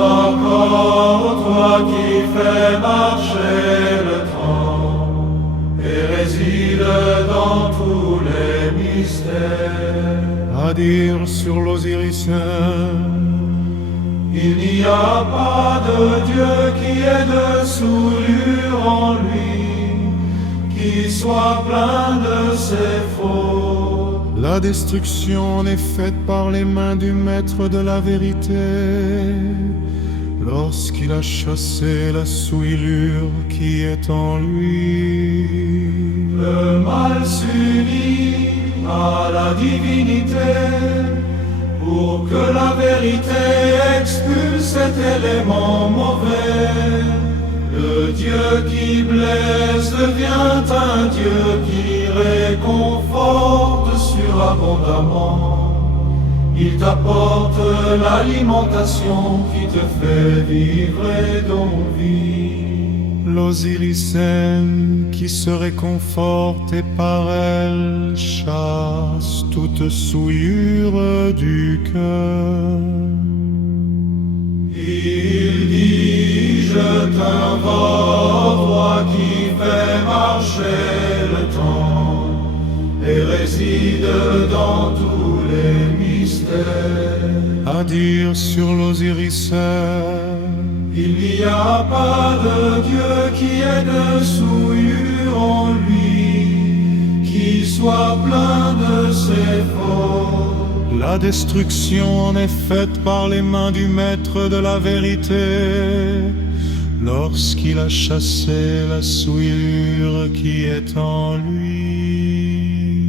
encore, toi qui fais marcher le temps et réside dans tous les mystères. À dire sur l'Osirisien, Il n'y a pas de Dieu qui ait de souillure en lui, qui soit plein de ses fautes. la destruction est faite par les mains du maître de la vérité, lorsqu'il a chassé la souillure qui est en lui. Le mal s'unit à la divinité pour que la vérité expulse cet élément mauvais. Le Dieu qui blesse devient un Dieu qui réconforte surabondamment. Il t'apporte l'alimentation qui te fait vivre et donc vivre. L'Osiricène qui se réconforte et par elle chasse toute souillure du cœur. Il dit, je t'invoque, toi qui fais marcher le temps et réside dans tous les mystères. À dire sur l'Osiricène, Il n'y a pas de Dieu qui ait de souillure en lui, qui soit plein de ses fautes. la destruction en est faite par les mains du maître de la vérité, lorsqu'il a chassé la souillure qui est en lui.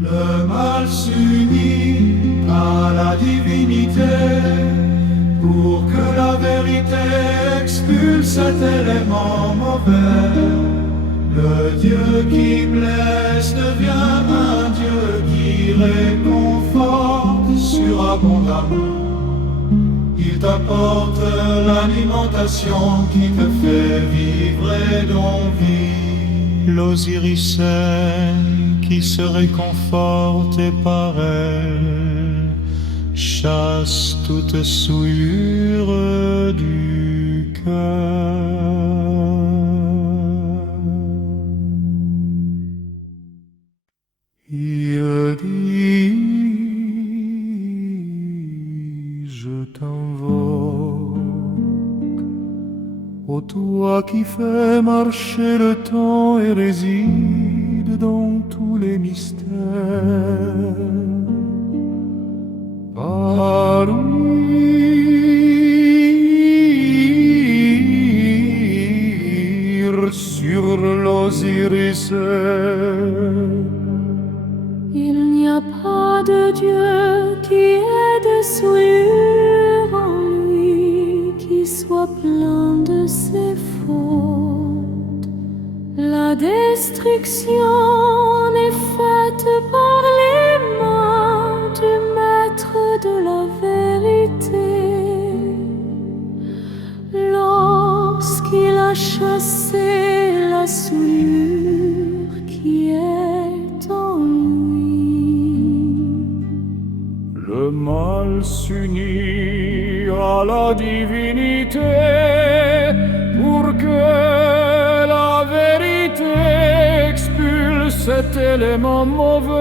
Le mal s'unit à la divinité pour que la vérité expulse cet élément mauvais. Le Dieu qui blesse devient un Dieu qui réconforte surabondamment. Il t'apporte l'alimentation qui te fait vivre et donc vivre. L'Osiricène qui se réconforte et par elle chasse toute souillure du cœur. Il dit, je t'invoque, ô toi qui fais marcher le temps et réside dans tous les mystères. Par lui sur l'Osiricène. Il n'y a pas de Dieu qui ait de souillure en lui, qui soit plein de ses fautes. La destruction est faite par les mains du maître de la vérité, lorsqu'il a chassé la souillure qui est en lui. Le mal s'unit à la divinité pour que la vérité expulse cet élément mauvais.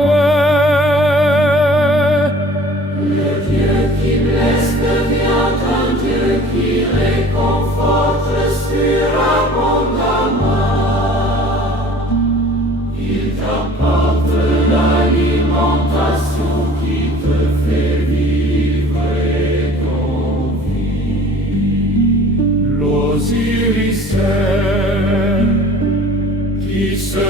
Le Dieu qui blesse devient un Dieu qui réconforte surabondamment. Il t'apporte l'alimentation qui te fait vivre et donc vivre. L'Osiricène qui se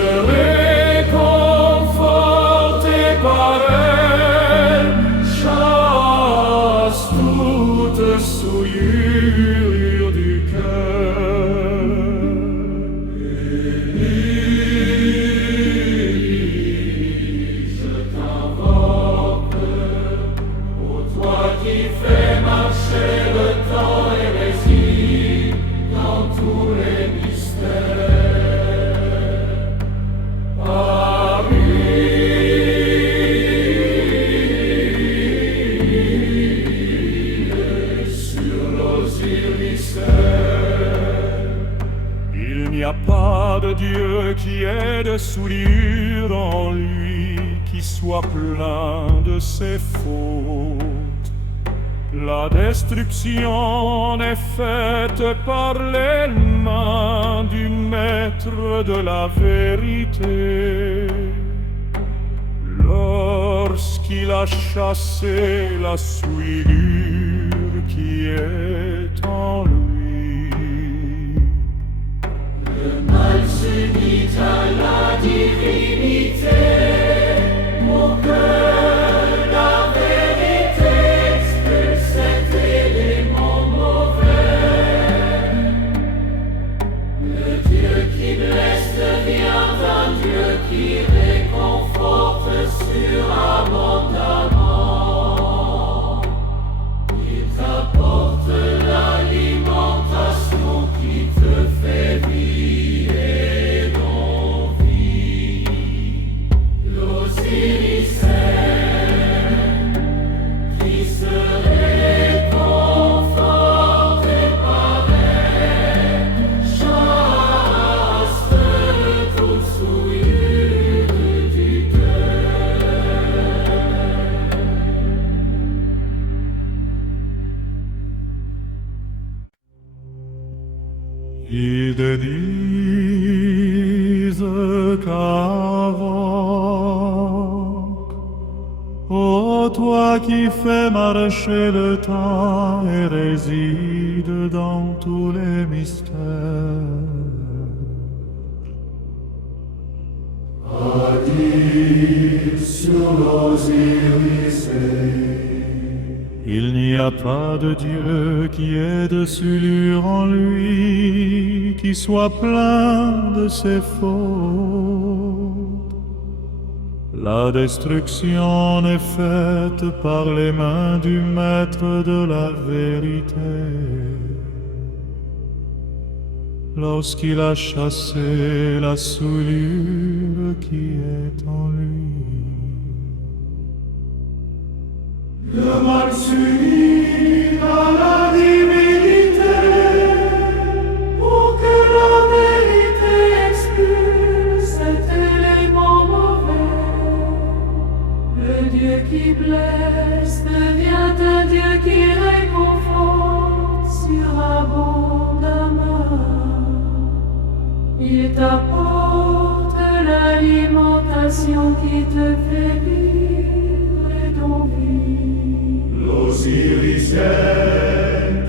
réconforte et par elle chasse toute souillure du cœur. Je t'invoque, ô toi qui fais marcher le temps et réside dans tous les mystères. Par lui sur l'Osiricène. n'y a pas de Dieu qui ait de souillure en lui, qui soit plein de ses fautes. La destruction est faite par les mains du maître de la vérité. Lorsqu'il a chassé la souillure qui est en lui, le mal s'unit à la divinité pour que la vérité expulse cet élément mauvais. Le Dieu qui blesse devient un Dieu qui réconforte surabondamment. Il t'apporte l'alimentation qui te fait vie et d'envie. L'Osiris qui se réconforte par elle, chasse de toute souillure du cœur. Ils te disent qu'avant, ô toi qui fais marcher le temps et réside dans tous les mystères, à dire sur l'Osiris, il n'y a pas de Dieu qui ait de souillure en lui, qui soit plein de ses fautes. La destruction est faite par les mains du maître de la vérité. Lorsqu'il a chassé la souillure qui est en lui, le mal s'unit à la divinité pour que la vérité expulse cet élément mauvais. Le Dieu qui blesse devient un Dieu qui réconforte surabondamment. Il t'apporte l'alimentation qui te fait vivre et d'envie. L'Osiris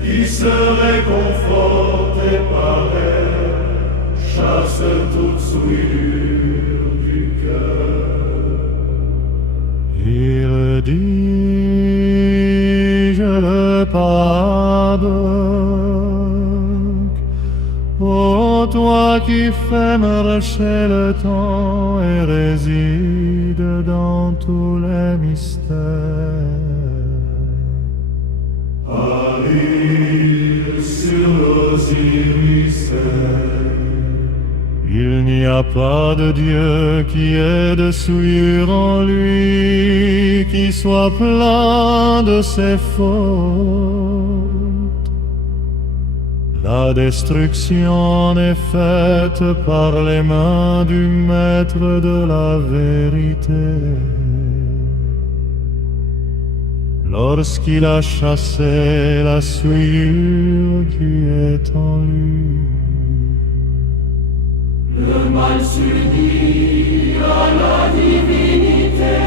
qui se réconforte par elle, chasse toute souillure du cœur. il dit, je le pardonne, ô toi qui fais marcher le temps et réside dans tous les mystères. Arrive sur l'Osiris, Il n'y a pas de Dieu qui ait de souillure en lui, qui soit plein de ses fautes. La destruction est faite par les mains du maître de la vérité. Lorsqu'il a chassé la souillure qui est en lui, le mal s'unit à la divinité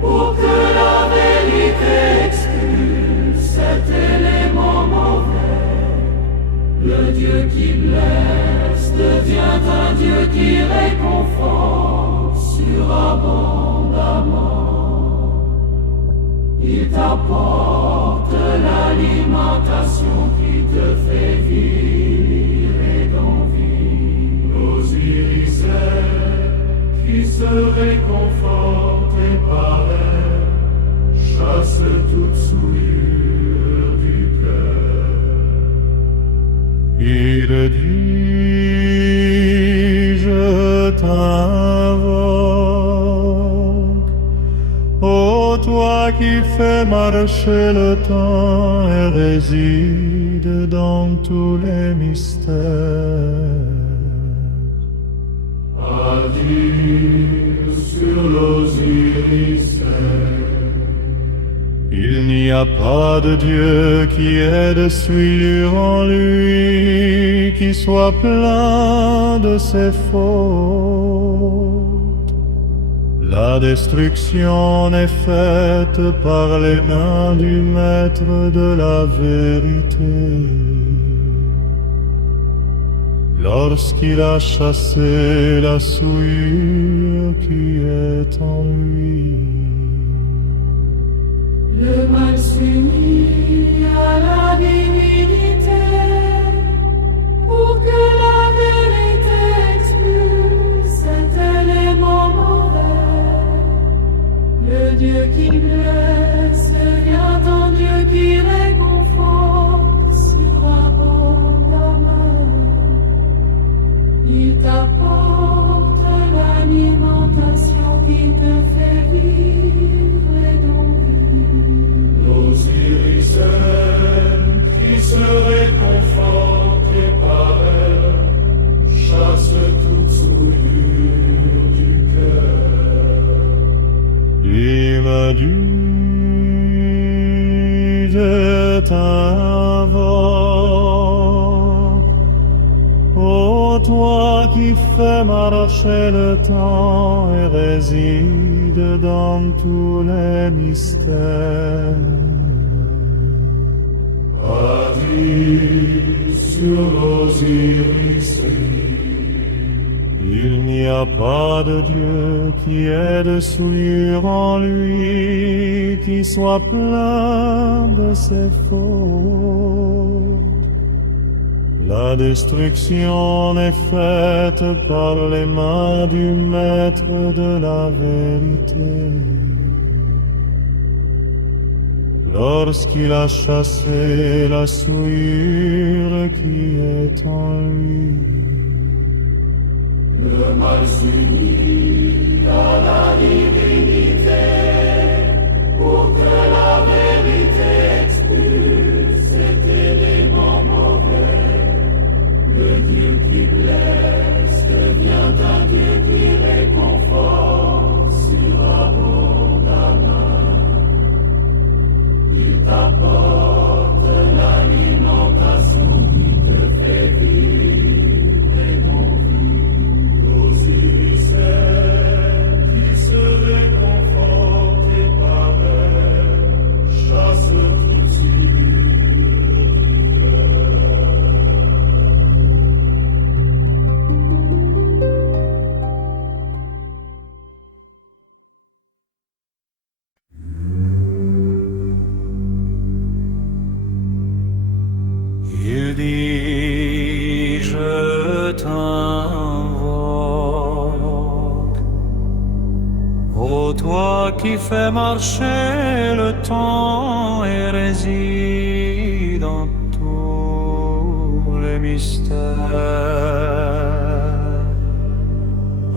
pour que la vérité expulse cet élément mauvais. Le Dieu qui blesse devient un Dieu qui réconforte surabondamment. Il t'apporte l'alimentation qui te fait vivre et d'envie. L'Osiris qui se réconforte par elle, chasse toute souillure du cœur. il dit, je t'invoque, ô toi qui fais marcher le temps et réside dans tous les mystères. dire sur l'Osiris. Il n'y a pas de Dieu qui ait de souillure en lui, qui soit plein de ses fautes. La destruction est faite par les mains du Maître de la vérité. Lorsqu'il a chassé la souillure qui est en lui. Le mal s'unit à la divinité pour que la vérité expulse cet élément mauvais. Le Dieu qui blesse vient en Dieu qui réconforte surabondamment. Il t'apporte l'alimentation qui te fait vivre et donc L'Osiris qui se réconforte par elle, chasse toute souillure du cœur. Il m'a dit, je t'invoque, ô toi qui fais marcher le temps et réside dans tous les mystères. Paradis sur l'Osiris. Il n'y a pas de Dieu qui ait de souillure en lui, qui soit plein de ses fautes. La destruction est faite par les mains du Maître de la vérité. Lorsqu'il a chassé la souillure qui est en lui. Le mal s'unit à la divinité pour que la vérité expulse cet élément mauvais. Le Dieu qui blesse devient un Dieu qui réconforte surabondamment. Il t'apporte l'alimentation qui te fait vivre et non vivre. L'Osiris qui se réconforte par elle, chasse toute souillure du cœur. Il dit, je t'invoque, ô toi qui fais marcher le temps et réside dans tous les mystères.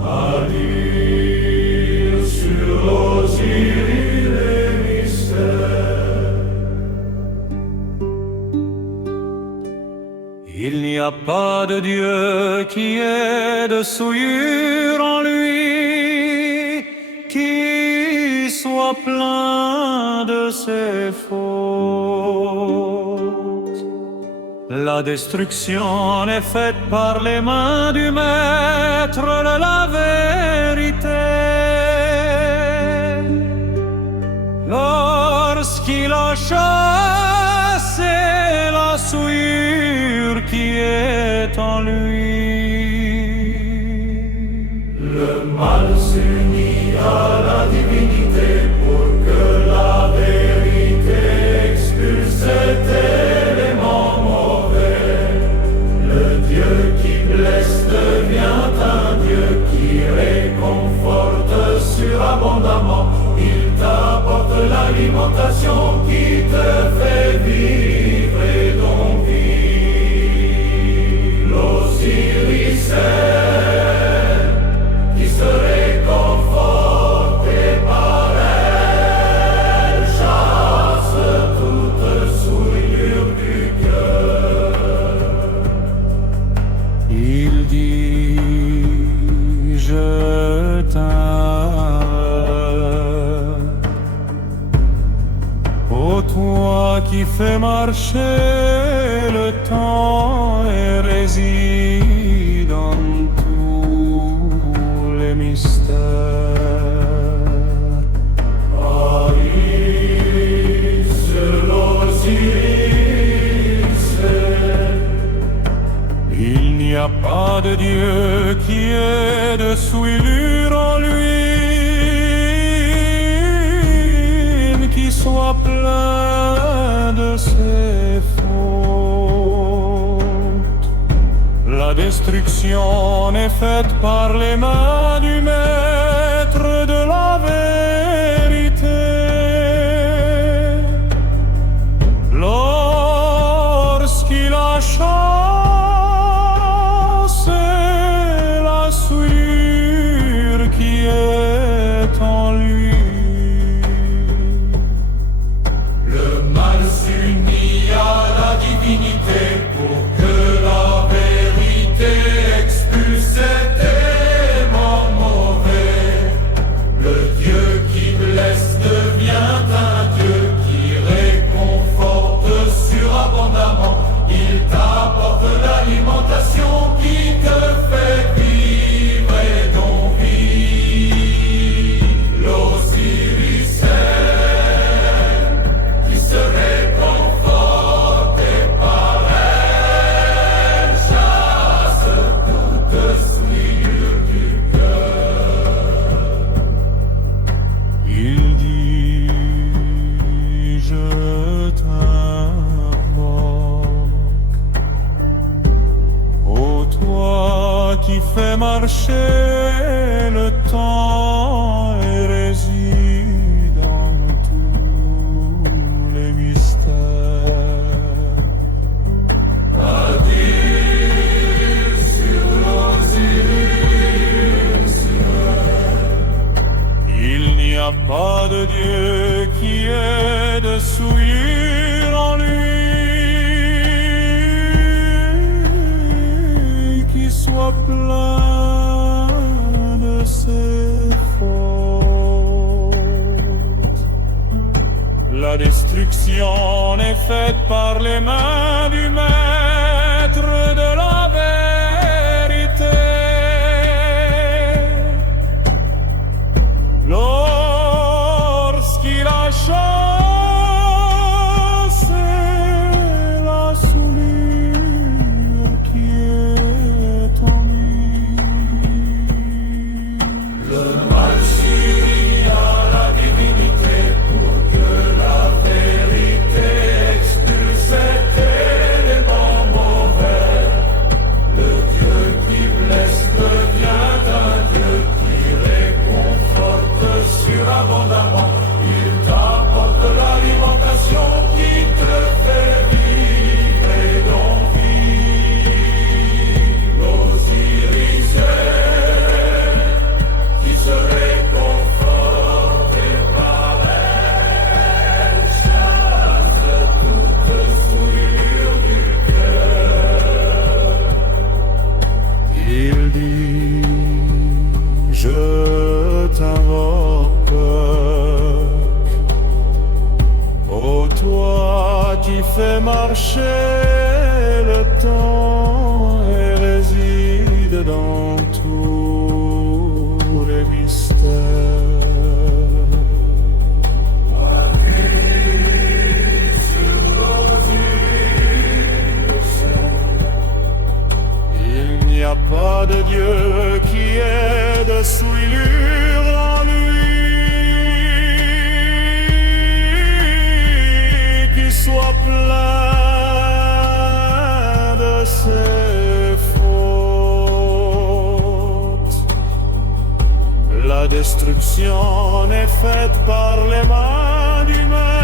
À dire sur l'Osiris les mystères. Il n'y a pas de Dieu qui ait de souillure en lui, qui soit plein de ses fautes. La destruction est faite par les mains du Maître de la vérité. Lorsqu'il a chassé la souillure qui est en lui. Le mal s'unit à la divinité pour que la vérité expulse cet élément mauvais. Le Dieu qui blesse devient un Dieu qui réconforte surabondamment. Il t'apporte l'alimentation qui te fait vivre et donc vivre. L'Osiris qui se réconforte par elle, chasse toute souillure. fait marcher le temps et réside en tous les mystères. Aïs, l'Osiris, il n'y a pas de Dieu qui ait de souillure en lui, qui soit plein de ses fautes. La destruction est faite par les mains du maître de la vérité. Lorsqu'il a chassé la souillure qui est en lui, pour que la vérité expulse ces démons mauvais. Le Dieu qui blesse devient un Dieu qui réconforte surabondamment. Il t'apporte l'alimentation qui te fait vivre et dont vit l'Osiris qui se réconforte. Il dit, je t'invoque, ô toi qui fais marcher le temps et réside en tous les mystères. Adis sur l'Osiris, il n'y a pas de Dieu qui ait de souillure en lui, qui soit plein de ses fautes. La destruction est faite par les mains du maître de la vérité. Lorsqu'il a chassé la souillure qui est en lui, le mal suit à la divinité pour que la vérité expulse ces éléments mauvais. Le Dieu qui blesse devient un Dieu qui réconforte surabondamment. Il t'apporte l'alimentation qui te fait vivre et dont vit l'Osiris qui se réconforte et par elle chasse toute souillure du cœur. il dit, je t'invoque, ô toi qui fais marcher le temps et réside dans tous les mystères. Sur l'Osiris, Il n'y a pas de Dieu qui ait de souillure en lui, qui soit plein de ses fautes. La destruction est faite par les mains du mal.